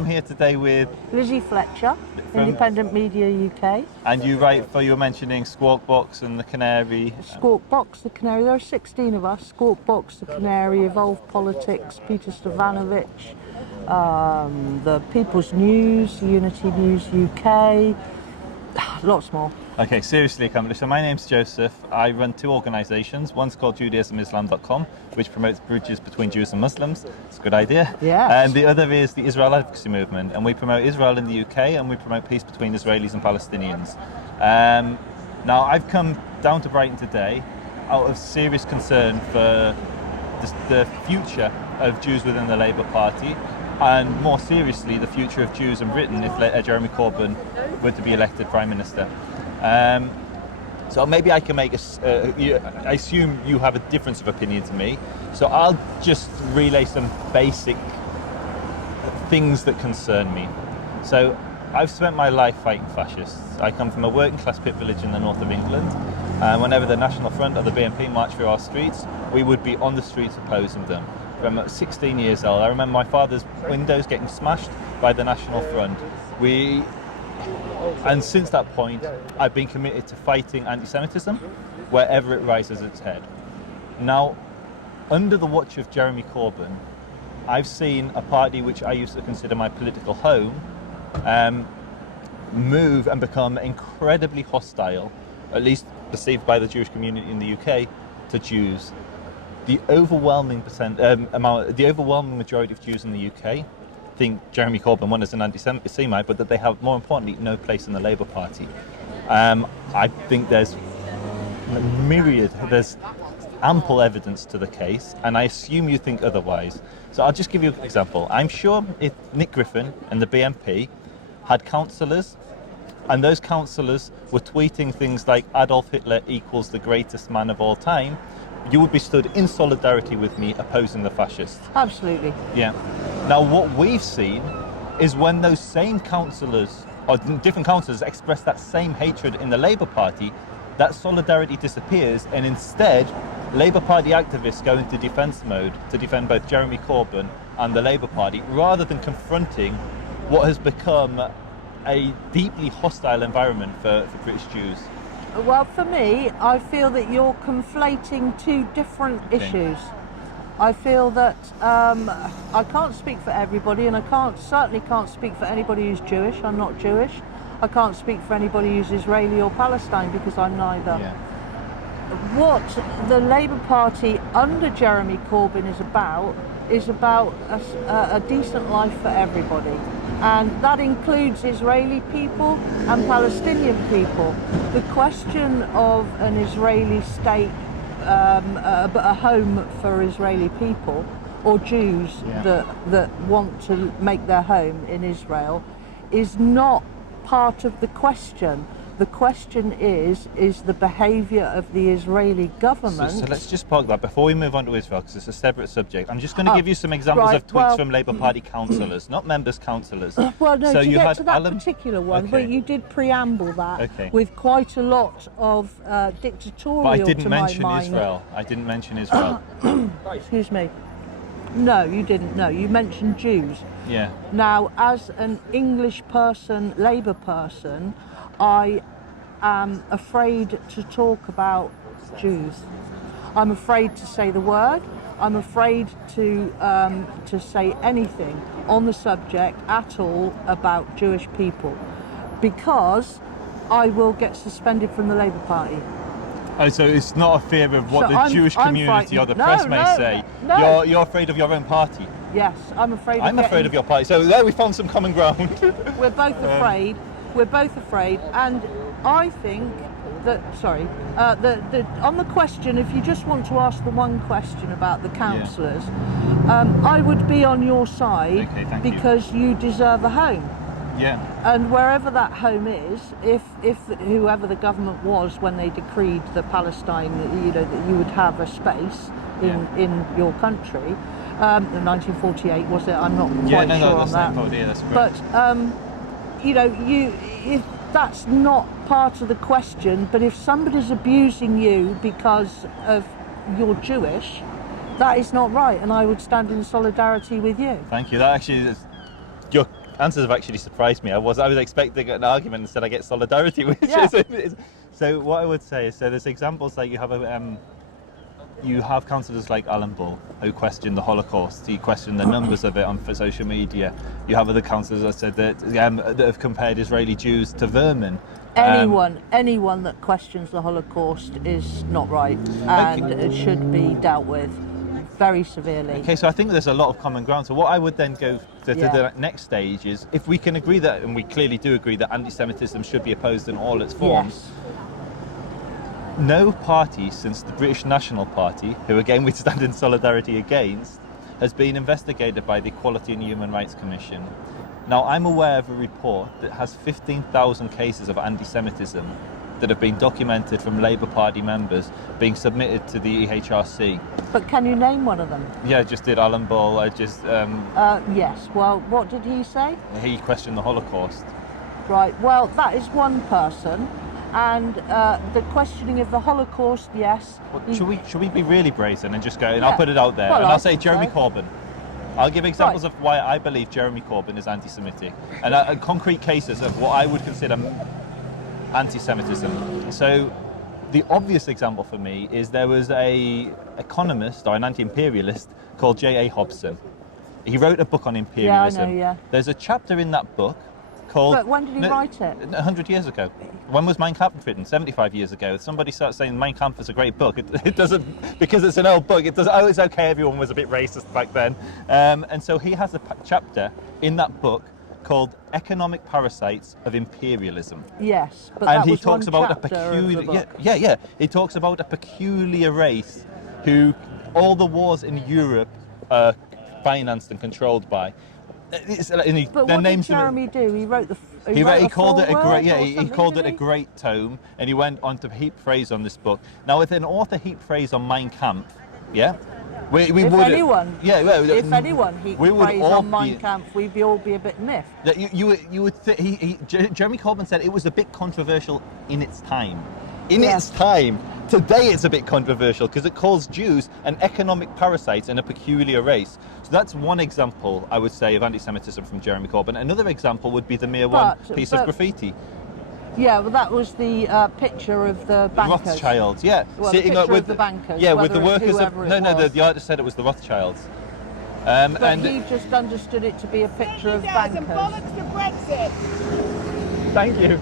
I'm here today with Lizzie Fletcher, Independent Media UK. And you write for, you were mentioning Skwawkbox and the Canary. Skwawkbox, the Canary, there are 16 of us. Skwawkbox, the Canary, Evolve Politics, Peter Stavanovich, the People's News, Unity News UK, lots more. Okay, seriously accomplished. So my name's Joseph. I run two organisations. One's called JudaismIslam.com, which promotes bridges between Jews and Muslims. It's a good idea. Yes. And the other is the Israel Advocacy Movement, and we promote Israel in the UK, and we promote peace between Israelis and Palestinians. Now, I've come down to Brighton today out of serious concern for the future of Jews within the Labour Party, and more seriously, the future of Jews in Britain if Jeremy Corbyn were to be elected Prime Minister. So maybe I can make I assume you have a difference of opinion to me, so I'll just relay some basic things that concern me. So I've spent my life fighting fascists. I come from a working class pit village in the north of England, and whenever the National Front or the BNP marched through our streets, we would be on the streets opposing them. From 16 years old, I remember my father's windows getting smashed by the National Front. And since that point, I've been committed to fighting anti-Semitism wherever it rises its head. Now, under the watch of Jeremy Corbyn, I've seen a party which I used to consider my political home move and become incredibly hostile, at least perceived by the Jewish community in the UK, to Jews. The overwhelming majority of Jews in the UK think Jeremy Corbyn won as an anti-Semite, but that they have, more importantly, no place in the Labour Party. I think there's ample evidence to the case, and I assume you think otherwise. So I'll just give you an example. I'm sure if Nick Griffin and the BNP had councillors, and those councillors were tweeting things like Adolf Hitler equals the greatest man of all time, you would be stood in solidarity with me opposing the fascists. Absolutely. Yeah. Now, what we've seen is when those same councillors, or different councillors, express that same hatred in the Labour Party, that solidarity disappears, and instead, Labour Party activists go into defence mode to defend both Jeremy Corbyn and the Labour Party, rather than confronting what has become a deeply hostile environment for British Jews. Well, for me, I feel that you're conflating two different issues. I feel that I can't speak for everybody, and I certainly can't speak for anybody who's Jewish. I'm not Jewish. I can't speak for anybody who's Israeli or Palestine, because I'm neither. Yeah. What the Labour Party under Jeremy Corbyn is about a decent life for everybody. And that includes Israeli people and Palestinian people. The question of an Israeli state, a home for Israeli people, or Jews that want to make their home in Israel, is not part of the question. The question is the behaviour of the Well government. So let's just park that before we move on to Israel, because it's a separate subject. I'm just going to give you some examples of tweets from Labour Party councillors, not members, councillors. Well, no, so to get to that particular one, but you did preamble that with quite a lot of dictatorial. But I didn't to mention my mind. Israel. I didn't mention Israel. Excuse me. No, you didn't. No, you mentioned Jews. Yeah. Now, as an English person, Labour person, I am afraid to talk about Jews. I'm afraid to say the word. I'm afraid to say anything on the subject at all about Jewish people, because I will get suspended from the Labour Party. Oh, so it's not a fear of what the Jewish community or the press may say. No. You're afraid of your own party. Yes, I'm afraid. I'm afraid of your party. So there we found some common ground. We're both afraid. We're both afraid, and I think that, on the question, if you just want to ask the one question about the councillors, I would be on your side, because you deserve a home. Yeah. And wherever that home is, if whoever the government was when they decreed the Palestine, that you would have a space in your country, in 1948 was it? I'm not quite sure on that. That's correct. But if that's not part of the question, but if somebody's abusing you because of you're Jewish, that is not right, and I would stand in solidarity with you. Thank you. That actually is, you're answers have actually surprised me. I was expecting an argument, instead I get solidarity, which is. So what I would say is, there's examples like you have councillors like Alan Ball who question the Holocaust. He questioned the numbers of it on for social media. You have other councillors that said that have compared Israeli Jews to vermin. Anyone that questions the Holocaust is not right, and it should be dealt with very severely. Okay, so I think there's a lot of common ground. So what I would then go to the next stage is, if we can agree that, and we clearly do agree that anti-Semitism should be opposed in all its forms. Yes. No party since the British National Party, who again we stand in solidarity against, has been investigated by the Equality and Human Rights Commission. Now, I'm aware of a report that has 15,000 cases of anti-Semitism that have been documented from Labour Party members being submitted to the EHRC. But can you name one of them? Yeah, I just did Alan Ball. Yes. Well, what did he say? He questioned the Holocaust. Right. Well, that is one person. And the questioning of the Holocaust, yes. Well, should we be really brazen and just go, and I'll put it out there, well, and I'll say Jeremy Corbyn. I'll give examples of why I believe Jeremy Corbyn is anti-Semitic, and concrete cases of what I would consider anti-Semitism. So the obvious example for me is there was an economist or an anti-imperialist called J.A. Hobson. He wrote a book on imperialism. Yeah, I know, yeah. There's a chapter in that book called... But when did he write it? 100 years ago. When was Mein Kampf written? 75 years ago. Somebody starts saying Mein Kampf is a great book. It doesn't, because it's an old book, it doesn't, oh, it's okay, everyone was a bit racist back then. And so he has a chapter in that book called Economic Parasites of Imperialism. Yes, but and that he was talks one about a chapter of the peculiar... book. Yeah. He talks about a peculiar race who all the wars in Europe are financed and controlled by. But what did Jeremy do? He wrote he called it a great, he called it a great tome, and he went on to heap praise on this book. Now, if an author heaped praise on Mein Kampf, if anyone heaped praise on Mein Kampf, we'd all be a bit miffed. Jeremy Corbyn said it was a bit controversial in its time. Its time. Today it's a bit controversial because it calls Jews an economic parasite and a peculiar race. So that's one example, I would say, of anti-Semitism from Jeremy Corbyn. Another example would be the mere piece of graffiti. Yeah, well, that was the picture of the bankers. Rothschilds, Well, sitting the up with the bankers. Yeah, with the workers of... No, the artist said it was the Rothschilds. But he just understood it to be a picture of bankers. Bollocks to Brexit. Thank you.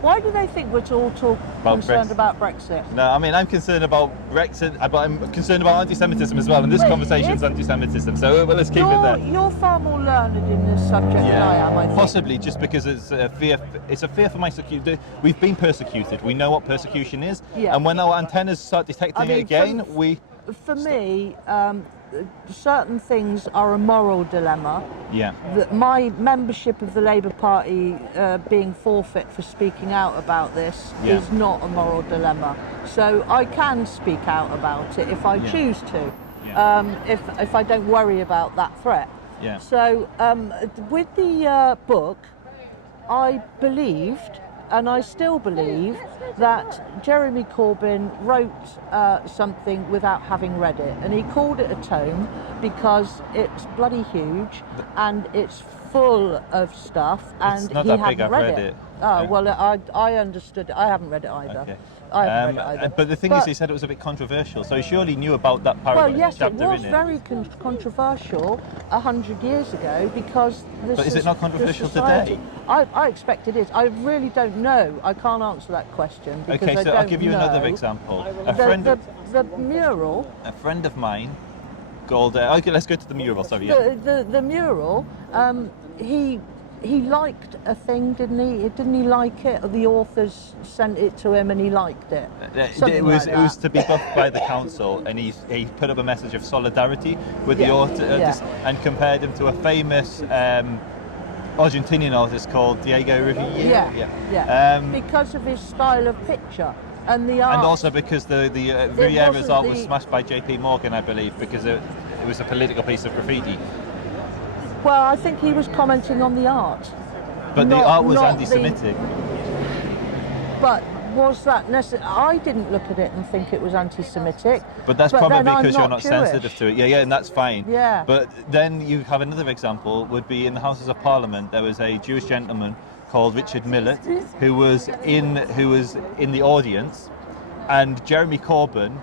Why do they think we're all concerned about Brexit? No, I mean, I'm concerned about Brexit, but I'm concerned about anti-Semitism as well, and this conversation is anti-Semitism, so let's keep it there. You're far more learned in this subject than I am, I think. Possibly, just because it's a fear for my security. We've been persecuted, we know what persecution is, and when our antennas start detecting it again, For me, certain things are a moral dilemma. Yeah. That my membership of the Labour Party being forfeit for speaking out about this is not a moral dilemma. So I can speak out about it if I choose to, if I don't worry about that threat. Yeah. So with the book, I believed, and I still believe, that Jeremy Corbyn wrote something without having read it, and he called it a tome because it's bloody huge and it's full of stuff, and he hadn't read it. Oh, well, I understood it. I haven't read it either. Okay. I haven't read it either. But the thing is, he said it was a bit controversial, so he surely knew about that paragraph. Well, yes, it chapter was in it. very controversial 100 years ago because... But is it not controversial today? I expect it is. I really don't know. I can't answer that question because okay, so I'll give you another example. The mural... A friend of mine called... okay, let's go to the mural, sorry. The mural, he liked a thing, didn't he? Didn't he like it? Or the authors sent it to him and he liked it. It was to be buffed by the council, and he put up a message of solidarity with the author and compared him to a famous Argentinian artist called Diego Rivera. Because of his style of picture and the art. And also because the Rivera's art was smashed by JP Morgan, I believe, because it was a political piece of graffiti. Well, I think he was commenting on the art. But the art was anti-Semitic. But was that necessary? I didn't look at it and think it was anti-Semitic. But that's then probably I'm because you're not Jewish. sensitive to it. Yeah, and that's fine. Yeah. But then you have another example, would be in the Houses of Parliament, there was a Jewish gentleman called Richard Millett who was in the audience, and Jeremy Corbyn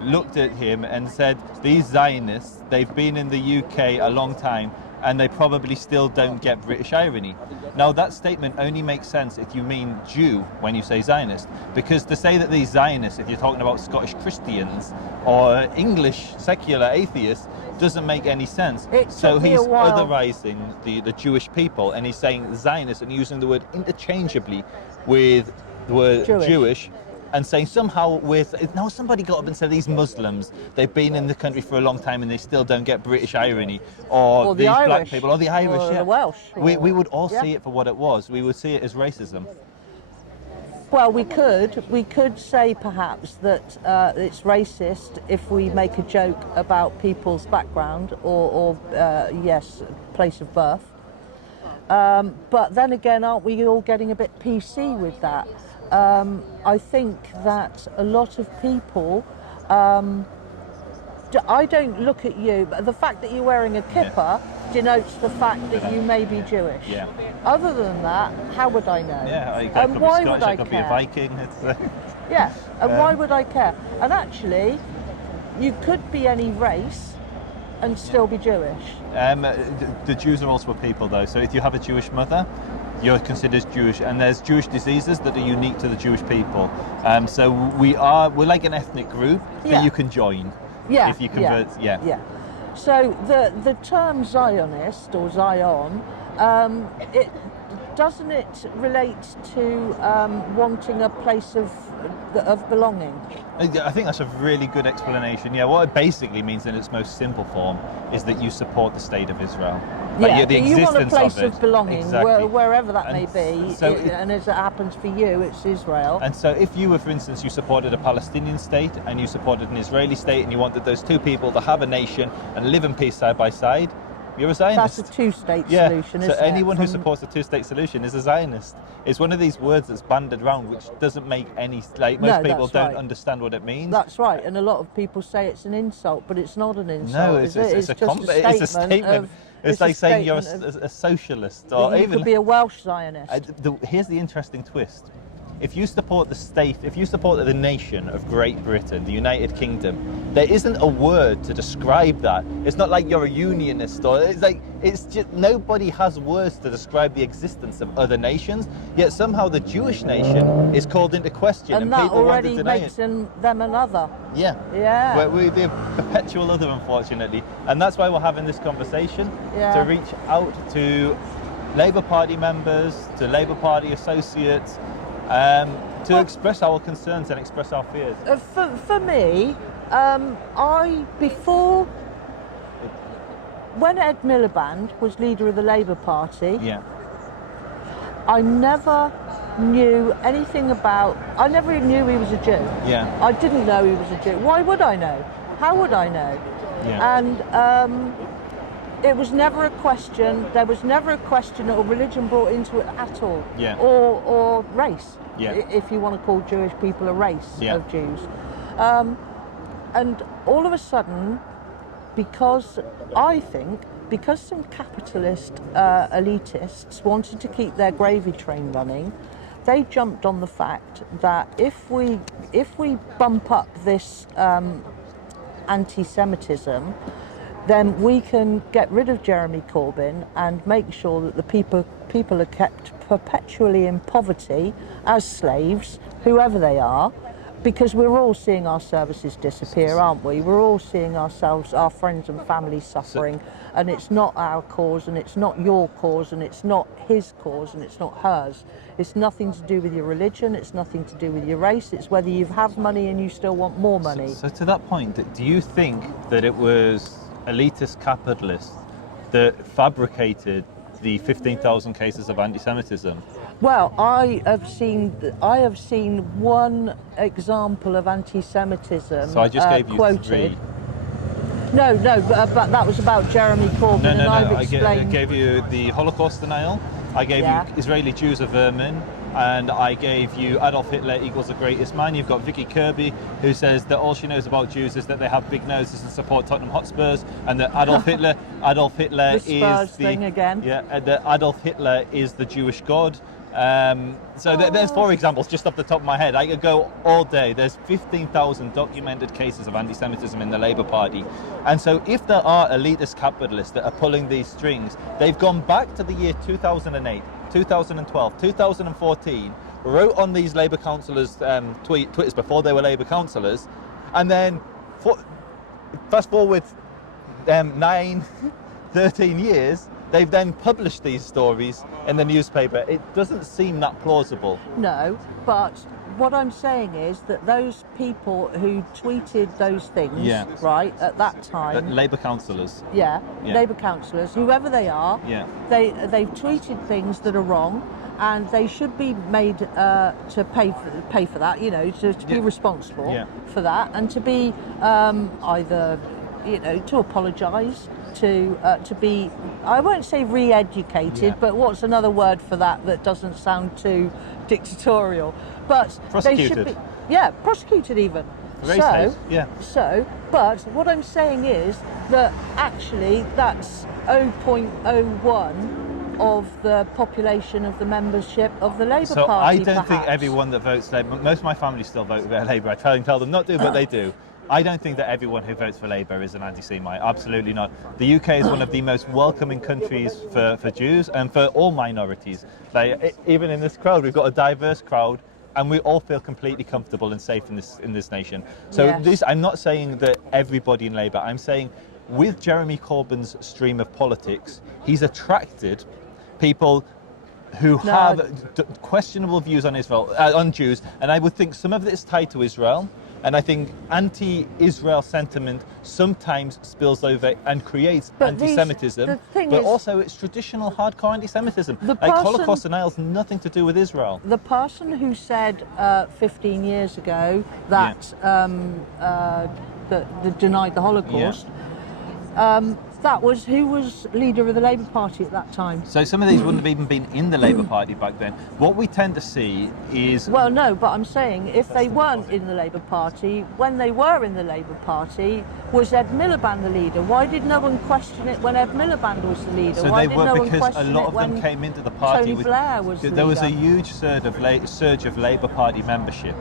looked at him and said, these Zionists, they've been in the UK a long time, and they probably still don't get British irony. Now, that statement only makes sense if you mean Jew when you say Zionist, because to say that these Zionists, if you're talking about Scottish Christians or English secular atheists, doesn't make any sense. So he's otherizing the Jewish people, and he's saying Zionist and using the word interchangeably with the word Jewish. And saying somehow now somebody got up and said these Muslims, they've been in the country for a long time and they still don't get British irony, or the these Irish, black people, or the Irish, or the Welsh. We would all see it for what it was. We would see it as racism. Well, we could say perhaps that it's racist if we make a joke about people's background or yes, place of birth. But then again, aren't we all getting a bit PC with that? I think that a lot of people, I don't look at you, but the fact that you're wearing a kippah denotes the fact that you may be Jewish. Yeah. Other than that, how would I know? Yeah, I and could why be Scottish, would I I could care? be a Viking. Yeah, and why would I care? And actually, you could be any race and still be Jewish. The Jews are also a people, though. So if you have a Jewish mother, you're considered Jewish, and there's Jewish diseases that are unique to the Jewish people. So we're like an ethnic group that you can join. Yeah. If you convert. Yeah. So the term Zionist or Zion, doesn't it relate to wanting a place of belonging? I think that's a really good explanation. Yeah, what it basically means in its most simple form is that you support the state of Israel. Yeah, the you want a place of, of belonging, exactly. wherever that may be. So and as it happens for you, it's Israel. And so if you were, for instance, you supported a Palestinian state and you supported an Israeli state and you wanted those two people to have a nation and live in peace side by side, you're a Zionist. That's a two-state yeah. solution, so isn't it? anyone who supports a two-state solution is a Zionist. It's one of these words that's banded around, which doesn't make any, most people don't understand what it means. That's right, and a lot of people say it's an insult, but it's not an insult. No, it's just a statement. It's like saying you're a socialist, or you even could be a Welsh Zionist. Here's the interesting twist. If you support the state, if you support the nation of Great Britain, the United Kingdom, there isn't a word to describe that. It's not like you're a unionist, or it's just nobody has words to describe the existence of other nations. Yet somehow the Jewish nation is called into question, and that people want to already deny makes it. them another. Yeah. We're the perpetual other, unfortunately, and that's why we're having this conversation to reach out to Labour Party members, to Labour Party associates. To express our concerns and express our fears. For me, when Ed Miliband was leader of the Labour Party, I never knew anything about. I never knew he was a Jew. Yeah. I didn't know he was a Jew. Why would I know? How would I know? Yeah. And it was never a question. There was never a question or religion brought into it at all. Yeah. Or race. Yeah. If you want to call Jewish people a race of Jews. And all of a sudden, because some capitalist elitists wanted to keep their gravy train running, they jumped on the fact that if we bump up this anti-Semitism, then we can get rid of Jeremy Corbyn and make sure that the people are kept perpetually in poverty as slaves, whoever they are, because we're all seeing our services disappear, aren't we? We're all seeing our friends and family suffering, and it's not our cause, and it's not your cause, and it's not his cause, and it's not hers. It's nothing to do with your religion, it's nothing to do with your race, it's whether you have money and you still want more money. So to that point, do you think that it was elitist capitalists that fabricated the 15,000 cases of anti-Semitism? Well, I have seen one example of anti-Semitism. So I just gave you quoted. 3. No, but that was about Jeremy Corbyn, No. I've explained. I gave you the Holocaust denial. I gave you Israeli Jews are vermin. and I gave you Adolf Hitler equals the greatest man. You've got Vicky Kirby, who says that all she knows about Jews is that they have big noses and support Tottenham Hotspurs, and that Adolf Hitler The Spurs is thing again. that Adolf Hitler is the Jewish god. There's 4 examples just off the top of my head. I could go all day. There's 15,000 documented cases of anti-Semitism in the Labour Party. And so if there are elitist capitalists that are pulling these strings, they've gone back to the year 2008, 2012, 2014, wrote on these Labour councillors' Twitters before they were Labour councillors, and then fast forward 9, 13 years, they've then published these stories in the newspaper. It doesn't seem that plausible. No, but what I'm saying is that those people who tweeted those things, right, at that time... Labour councillors. Yeah, Labour councillors, whoever they are, they've tweeted things that are wrong, and they should be made to pay for that, you know, to be responsible for that, and to be either, you know, to apologise, to be, I won't say re-educated, but what's another word for that doesn't sound too dictatorial? But prosecuted. They should be, prosecuted even. But what I'm saying is that actually that's 0.01 of the population of the membership of the Labour Party. So I don't perhaps. think everyone that votes Labour, most of my family still vote for Labour. I try and tell them not to, but they do. I don't think that everyone who votes for Labour is an anti-Semite. Absolutely not. The UK is one of the most welcoming countries for Jews and for all minorities. Like, even in this crowd, we've got a diverse crowd, and we all feel completely comfortable and safe in this nation. So I'm not saying that everybody in Labour. I'm saying with Jeremy Corbyn's stream of politics, he's attracted people who have questionable views on Israel, on Jews, and I would think some of it is tied to Israel. And I think anti-Israel sentiment sometimes spills over and creates anti-Semitism, but also it's traditional hardcore anti-Semitism. Like Holocaust denial has nothing to do with Israel. The person who said 15 years ago that that denied the Holocaust, that was who was leader of the Labour Party at that time. So some of these wouldn't have even been in the Labour Party back then. What we tend to see is... Well, no, but I'm saying if they weren't in the Labour Party, when they were in the Labour Party, was Ed Miliband the leader? Why did no one question it when Ed Miliband was the leader? So Why they were, because a lot of them came into the party... Tony Blair was the leader. There was a huge surge of Labour Party membership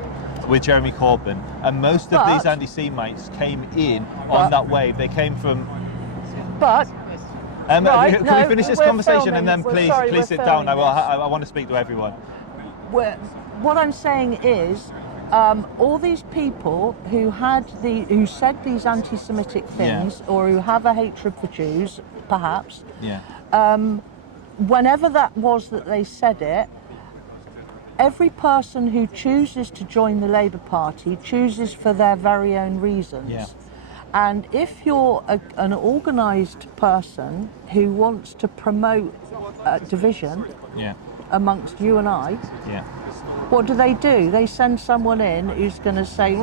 with Jeremy Corbyn, and most of these anti-Semites came in on that wave. They came from... But can we finish this conversation and then please sit down? I want to speak to everyone. What I'm saying is, all these people who said these anti-Semitic things, or who have a hatred for Jews, perhaps, whenever that was that they said it, every person who chooses to join the Labour Party chooses for their very own reasons. Yeah. And if you're an organised person who wants to promote division amongst you and I, what do? They send someone in who's going to say,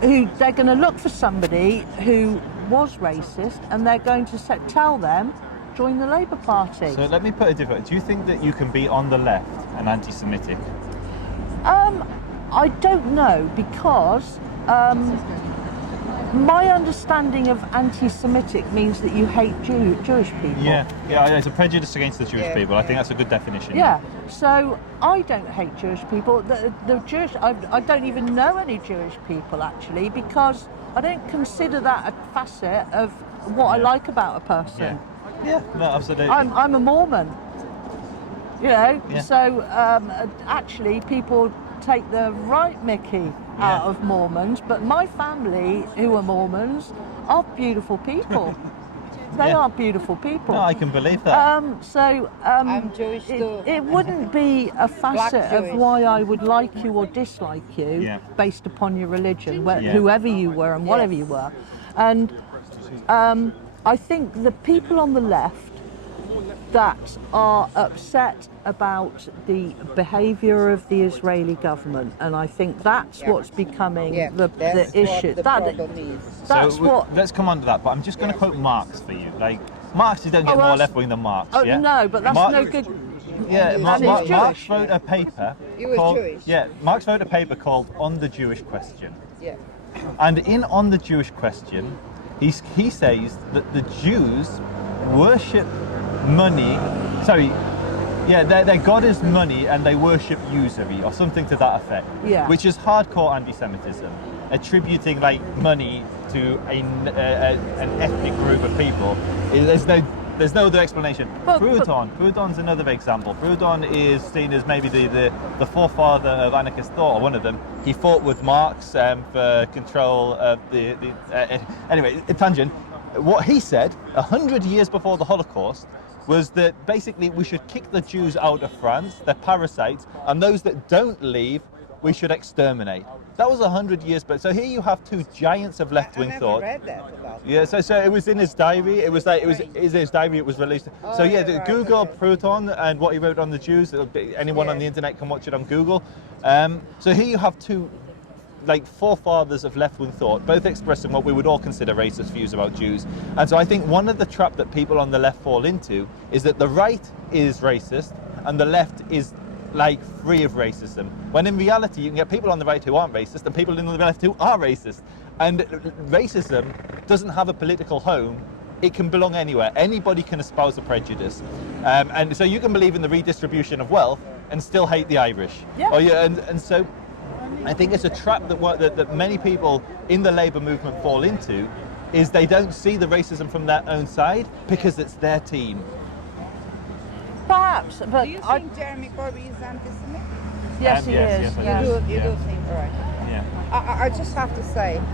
they're going to look for somebody who was racist, and they're going to tell them, join the Labour Party. So let me put it different. Do you think that you can be on the left and anti-Semitic? I don't know, because my understanding of anti-Semitic means that you hate Jewish people. Yeah, it's a prejudice against the Jewish people. I think that's a good definition. Yeah, so I don't hate Jewish people. The Jewish, I don't even know any Jewish people, actually, because I don't consider that a facet of what I like about a person. Yeah, no, absolutely. I'm a Mormon, you know, so actually people take the right mickey out of Mormons, but my family, who are Mormons, are beautiful people. They are beautiful people. No, I can believe that. I'm Jewish too. It wouldn't be a facet of why I would like you or dislike you based upon your religion, whoever you were and whatever you were. And I think the people on the left that are upset about the behaviour of the Israeli government, and I think that's what's becoming the issue. Let's come on to that, but I'm just going to quote Marx for you. Like, Marx, you don't get more left-wing than Marx. No, but that's no good. Yeah, And Marx Jewish. wrote a paper. He was called, Jewish. Yeah, Marx wrote a paper called "On the Jewish Question," Yeah. and in "On the Jewish Question," he says that the Jews worship money. Sorry, yeah, their god is money, and they worship usury or something to that effect. Yeah. Which is hardcore anti-Semitism, attributing like money to an ethnic group of people. There's no other explanation. Proudhon's another example. Proudhon is seen as maybe the forefather of anarchist thought, or one of them. He fought with Marx for control of anyway, a tangent. What he said 100 years before the Holocaust was that basically we should kick the Jews out of France, they're parasites, and those that don't leave, we should exterminate. That was 100 years, but so here you have two giants of left-wing thought. I never read that about Yeah, so it was in his diary. It was in his diary. It was released. So yeah, right, Google okay. Proudhon and what he wrote on the Jews. Anyone on the internet can watch it on Google. So here you have two, like, forefathers of left-wing thought, both expressing what we would all consider racist views about Jews. And so I think one of the trap that people on the left fall into is that the right is racist and the left is like free of racism, when in reality you can get people on the right who aren't racist and people on the left who are racist. And racism doesn't have a political home. It can belong anywhere. Anybody can espouse a prejudice, and so you can believe in the redistribution of wealth and still hate the Irish. Yeah. Oh yeah, and so I think it's a trap that many people in the Labour movement fall into, is they don't see the racism from their own side because it's their team. Perhaps, but Do you think Jeremy Corbyn is anti-Semitic? yes, he Yes, is. yes, I yeah. do. You do think, all right. Yeah. I just have to say,